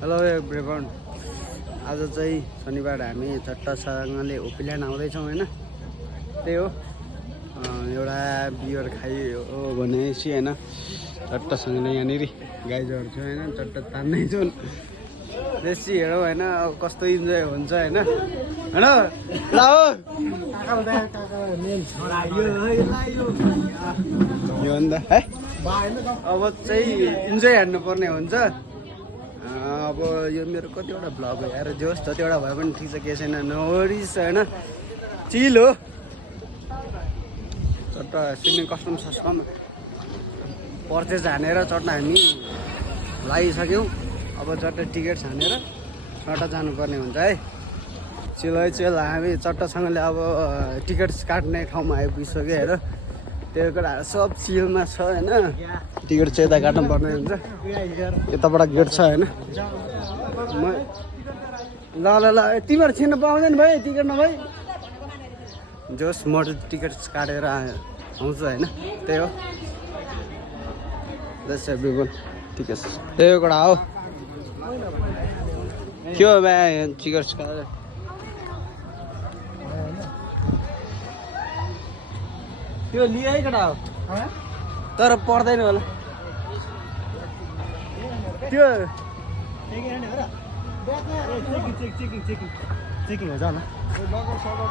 Hello everyone, आज चाहिँ शनिबार हामी चट्टसँगले ओपिल्यान्ड आउँदैछौँ होइन। त्यही हो एउटा बियर खाइयो भनेपछि होइन, चट्टसँगले यहाँनिर गाईजहरू छ होइन, चट्ट तान्नै छन्। बेसी हेरौँ होइन, अब कस्तो इन्जोय हुन्छ होइन होइन ल हो यो अन्त है। अब चाहिँ इन्जोय हान्नुपर्ने हुन्छ। अब यो मेरो कतिवटा भ्लग हो यार, जे होस् जतिवटा भए पनि ठिक छ, केही छैन, नो वरिज होइन, चिल हो। चट्ट स्विमिङ कस्टम सस्टम पर्चेस हानेर चट्ट हामी लागिसक्यौँ। अब चट्ट टिकट छानेर चट्ट जानुपर्ने हुन्छ है। चिल है चिल, हामी चट्टसँगले अब टिकट काट्ने ठाउँमा आइपुगिसक्यो हेर। त्यो कुराहरू सब चिलमा छ होइन। टिकट चाहिँ यता काट्नु पर्ने हुन्छ, यताबाट गेट छ होइन। ल ल ल तिमीहरू छिर्नु पाउँदैन भाइ, टिकट नभई जोस् म टिकट काटेर आउँछु होइन। त्यही हो, द्याट्स एभ्रिवान, ठिकै छ। त्यही एउटा हो के हो भाइ, टिकट काटेर त्यो लियो है केटा हो, तर पर्दैन होला त्यो।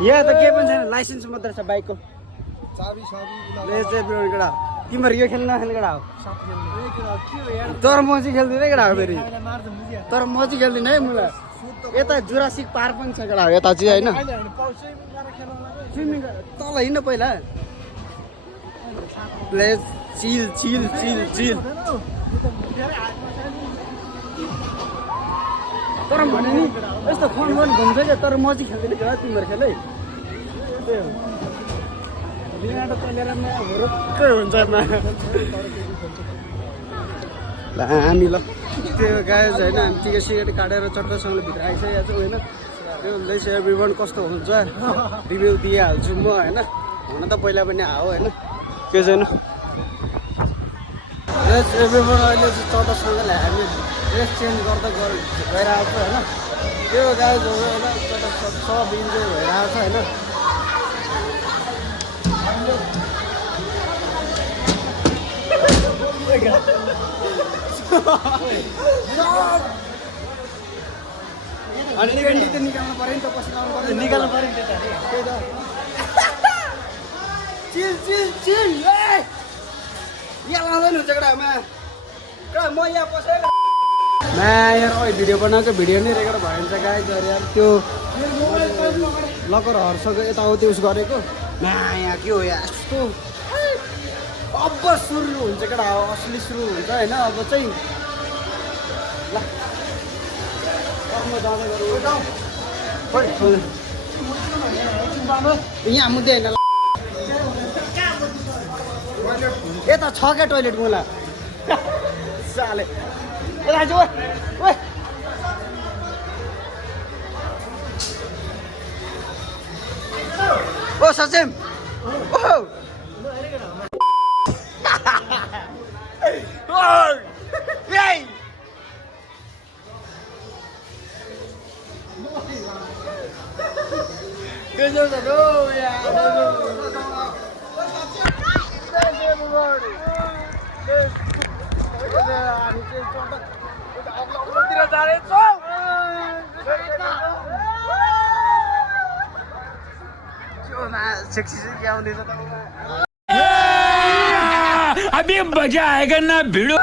यहाँ त केही पनि छैन, लाइसेन्स मात्रै छ बाइकको। केटा तिमीहरू यो खेल्न नखेल्ने केटा हो, तर म चाहिँ खेल्दिनँ केटा हो फेरि, तर म चाहिँ खेल्दिनँ है। मलाई यता जुरासिक पार्क पनि छ केटा हो यता चाहिँ होइन। स्विमिङ तल हिँड्न पहिला, प्लेज चिल चिल चिल चिल। तर भने नि यस्तो फोन घुम्छ क्या, तर म चाहिँ खेल्दिनँ क्या, तिमीहरू खेल है। त्यही हो, बिहान चलेर हुरुक्कै हुन्छ ल हामी। ल त्यो गाइज होइन, हामी टिकट सिकेट काटेर चट्टसँगले भित्र आइसकेको छौँ होइन। त्यो हुँदैछ एभ्रिवान, कस्तो हुन्छ रिभ्यू दिइहाल्छु म होइन। हुन त पहिला पनि आयो होइन, के छैन। एभ्रिवान अहिले चाहिँ चट्टसँगले हामी ड्रेस चेन्ज गर्दै गइरहेको छ होइन। त्यो गाइजहरू होइन, चट्ट सब इन्जोय भइरहेको छ होइन। अनि पेन्टी त निकाल्नु पऱ्यो नि त, पसिना आउनु पऱ्यो, निकाल्नु पऱ्यो नि त। त्यही त चिल चिल चिल यहाँ लाँदैन हुन्छ केटामा, म यहाँ पसेको यार। अहिले भिडियो बनाएको, भिडियो नै रेकर्ड भइन्छ गाइज यार। त्यो लकर हर्सको यताउति उस गरेको यहाँ के हो यहाँ यस्तो। अब सुरु हुन्छ केटा, असली सुरु हुन्छ होइन। अब चाहिँ ल यहाँ मुद्दै होइन, यता छ क्या टोइलेट मलाई साले। यता आइज ओ सचिम सेक्सी चाहिँ आउँदैछ अभी मजा आएगा ना भिड़ो।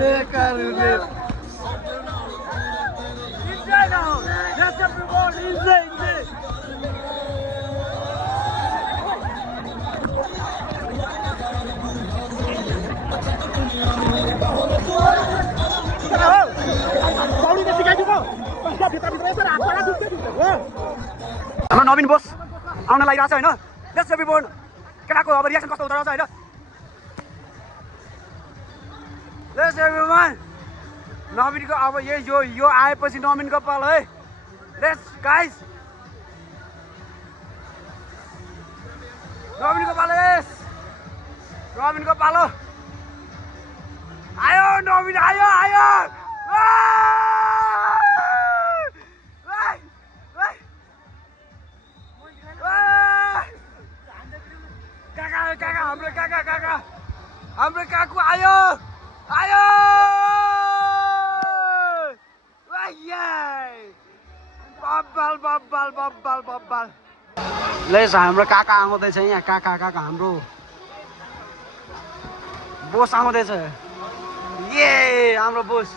बेकार हुने हाम्रो नवीन बोस आउन लागिरहेको छ होइन लेट्स एभ्रीवन केटाको अब रिएक्सन कस्तो हुँदो रहेछ होइन लेट्स एभ्रीवन नवीनको अब यो आएपछि नवीनको पालो है लेट्स गाइस नवीनको पालो नवीनको पालो आयो नवीन आयो आयो हाम्रो काकु आयो आयो बब्बल बब्बल बब्बल बब्बल लेस हाम्रो काका आउँदैछ यहाँ काका काका हाम्रो बोस आउँदैछ ये हाम्रो बोस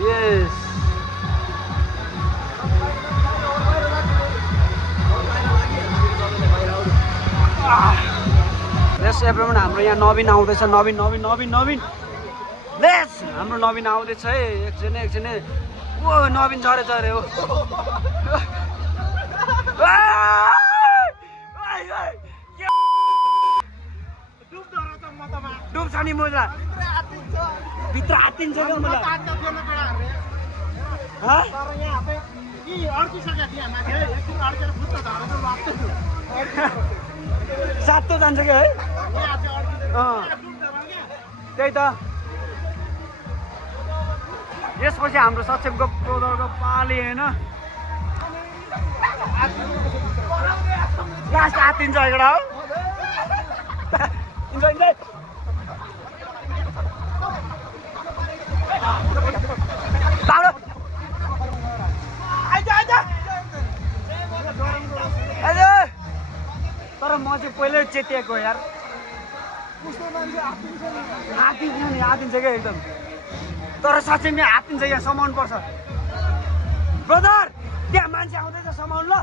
यस लेट्स एभ्रीवन हाम्रो यहाँ नवीन आउँदैछ नवीन नवीन नवीन नवीन लेट्स हाम्रो नवीन आउँदैछ है एकछिन ओ नवीन झरे झरे हो डुब्छ नि मोजा भित्र आत्तिन्छ क्या मलाई सातो जान्छ क्या है त्यही त यसपछि हाम्रो सक्षमको प्रोदरको पाली होइन लास्ट आत्तिन्छ एउटा हो इन्जोय इन्जोय तर म चाहिँ पहिल्यै चेतिएको यार आत्तिन्छ क्या एकदम तर साँच्चै नै आत्तिन्छ यहाँ समाउनु पर्छ ब्रदर त्यहाँ मान्छे आउँदैछ समाउनु ल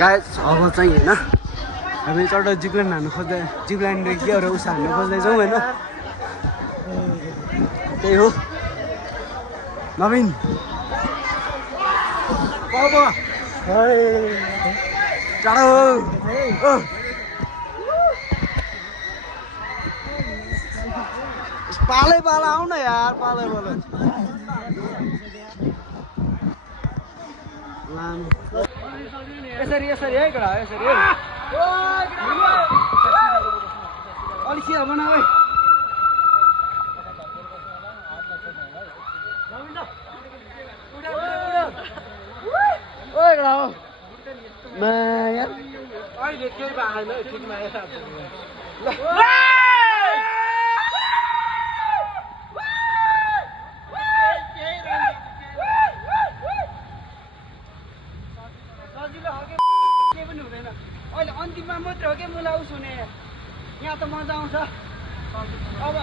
गाइस अब चाहिँ होइन हामी चढ्दा जिपलाइन हान्नु खोज्दै जिपलाइन केहरू उस हान्नु खोज्दैछौँ होइन त्यही हो नवीन टाढो पालै पाला आऊ न यार पालै पाला यसरी यसरी है कडा यसरी अलिक के बना है ओए कडा हो म यार अहिले के बाहाल्नु ठिकमा अहिले अन्तिममा मात्र हो क्या मुला उस हुने यहाँ त मजा आउँछ अब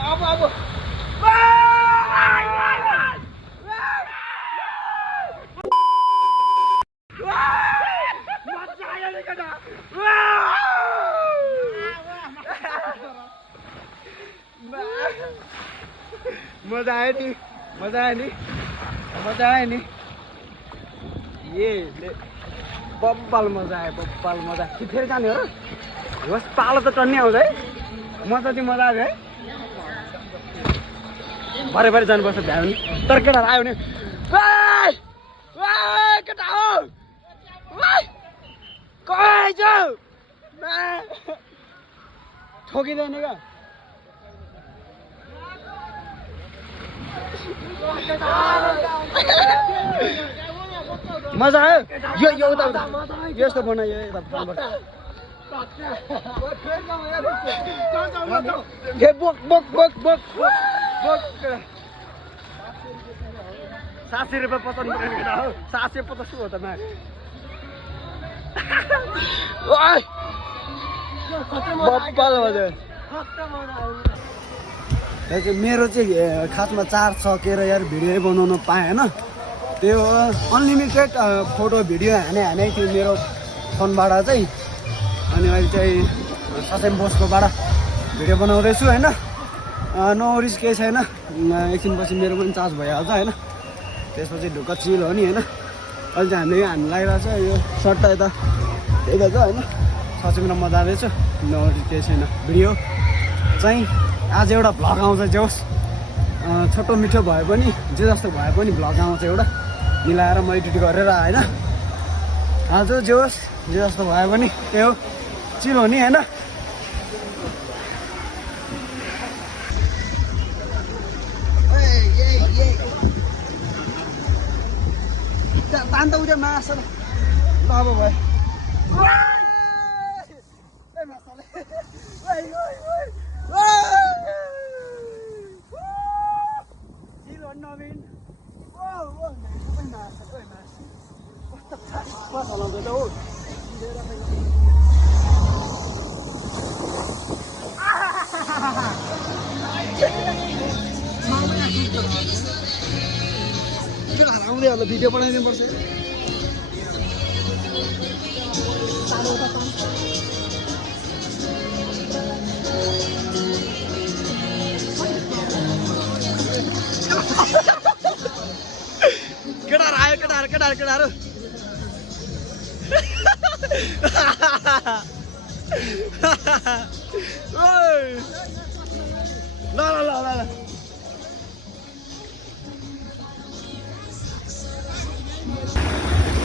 मजा आयो नि ये बब्बल मजा आयो कि फेरि जाने हो होस् पालो त टन्नै आउँछ है मजा आयो है भरे जानुपर्छ भ्यायो नि तर केटाहरू आयो भने केटा हो ठोकिँदैन क्या मजा आयो यो उता यस्तो बनायो यता बोक 700 रुपियाँ 50 केटा हो 750 हो त मेरो चाहिँ खासमा चार्ज सकेर यार भिडियो बनाउन पाएँ होइन त्यो अनलिमिटेड फोटो भिडियो हाने थियो मेरो फोनबाट चाहिँ अनि अहिले चाहिँ ससेम बोसकोबाट भिडियो बनाउँदैछु होइन नो वरिज केही छैन एकछिनपछि मेरो पनि चार्ज भइहाल्छ होइन त्यसपछि ढुक्क चिल हो नि होइन अहिले चाहिँ हामीले हान्नु लागिरहेको छ यो सट्टा यता देखेको छ होइन ससेममा म जाँदैछु नो वरिज केही छैन भिडियो चाहिँ आज एउटा भ्लग आउँछ जे होस् छोटो मिठो भए पनि जे जस्तो भए पनि भ्लग आउँछ एउटा मिलाएर म एडिट गरेर होइन आज जे होस् जे जस्तो भए पनि त्यही हो चिल हो नि होइन तान त उठ्यो मास ल अब भयो आउँदै होला भिडियो बनाइदिनु पर्छ केटाहरू आयो केटाहरू ल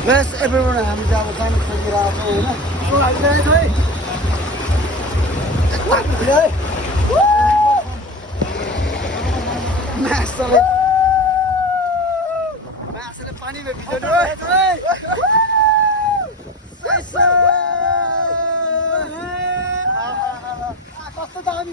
Yes, everyone, हामी चाहिँ अब जानु खोजिरहेको छौँ होइन मासुले पानीमा भिजाउनु कस्तो दामी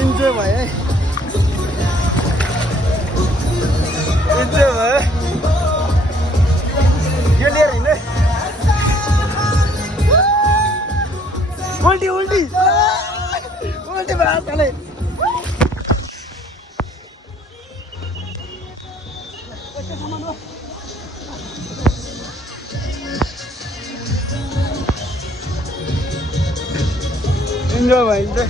इन्जोय भयो है यो लिएर हिँड्ने उल्टी भयो तलै इन्जोय भयो इन्जोय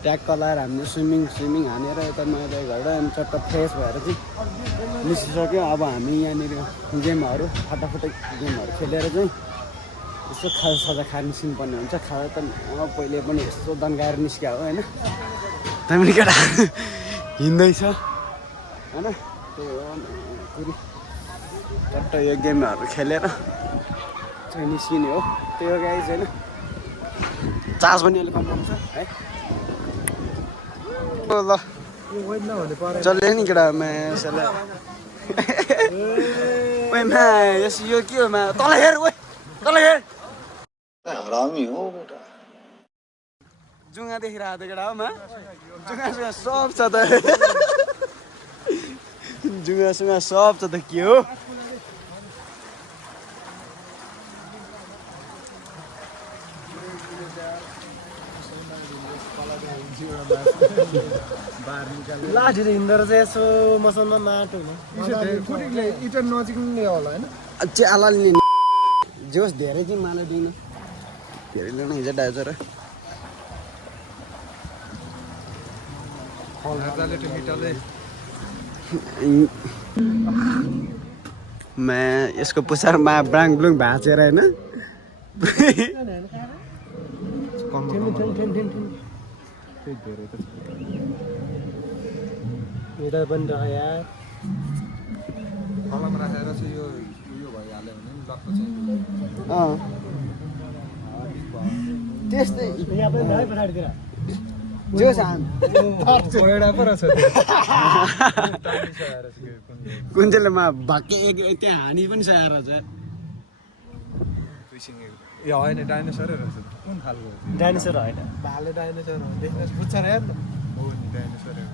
ट्याग लगाएर हामीले स्विमिङ हानेर यता नुहाइ गरेर अनि चट्ट फ्रेस भएर चाहिँ निस्किसक्यो अब हामी यहाँनिर गेमहरू फटाफट गेमहरू खेलेर चाहिँ यसो खाजा खाएर निस्किनुपर्ने हुन्छ खाजा त पहिले पनि यस्तो दन्काएर निस्क्या हो होइन त्यहाँदेखि केटा हिँड्दैछ होइन त्यही हो पुरी चट्ट यो गेमहरू खेलेर चाहिँ निस्किने हो त्यही हो गाइज होइन चार्ज पनि अलिक कम छ है ल चल्यो नि केटा यो के हो तल हेर हरामी हो बेटा जुङ्गा देखिरहेको थियो केटा हो जुङ्गा सब छ त जुङ्गा सब छ त के हो लाठीले हिँड्दो रहेछ यसो मसलमा माटो इटन नजिकै होला होइन च्यालाले जोस् धेरै चाहिँ मलाई दिनु धेरै ल्याउनु हिजो डाइजर यसको पुसारमा ब्राङ ब्लुङ भाँचेर होइन यता पनि रह यार फलाम राखेर चाहिँ यो उयो भइहाल्यो भने नि लक्क चाहिँ त्यस्तै यहाँ पनि है पछाडितिर जोस् हाम एउटा पो रहेछ कुन चाहिँमा भक्कै त्यहाँ हानी पनि सयाएर छ ए होइन डाइनोसरै रहेछ कुन खालको डाइनोसर होइन भाले डाइनोसर हो देख्न बुझ्छ र हेर्नु हो नि डाइनोसरै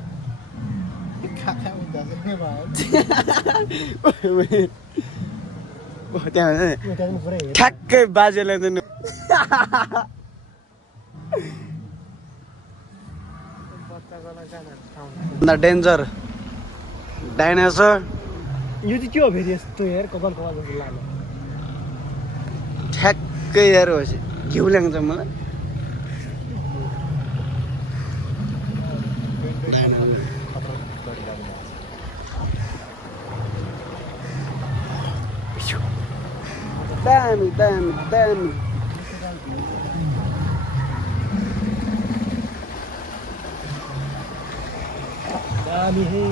त्यहाँ ठ्याक्कै बाजेले डेन्जर डाइनोसर यो चाहिँ के हो फेरि यस्तो हेर कपाल जस्तो लाग्यो ठ्याक्कै हेर होस् घिउ ल्याउँछ मलाई दामी दामी दामी दामी हे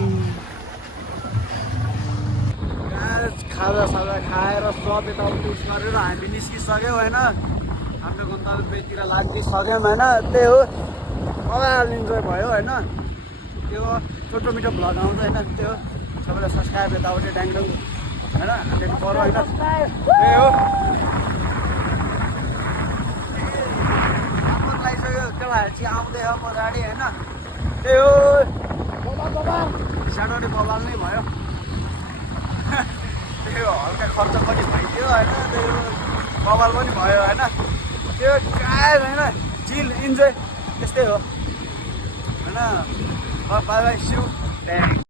खाजा साजा खाएर सब यताउति उस गरेर हामी निस्किसक्यौँ होइन हाम्रो गन्तव्यतिर लाग्दिसक्यौँ होइन त्यही हो मजाले इन्जोय भयो होइन त्यो छोटो मिठो भ्लग आउँछ होइन त्यो सबैलाई सब्सक्राइब यताउति ड्याङडुङ होइन त्यति पऱ्यो होइन त्यही हो राम्रो लागिसक्यो केटाहरू चाहिँ आउँदै हो पछाडि होइन त्यही हो स्याटरडे बबाल नै भयो त्यो हल्का खर्च पनि भइदियो होइन त्यो बबाल पनि भयो होइन त्यो काय होइन चिल इन्जोय त्यस्तै हो होइन बाई बाई सिउ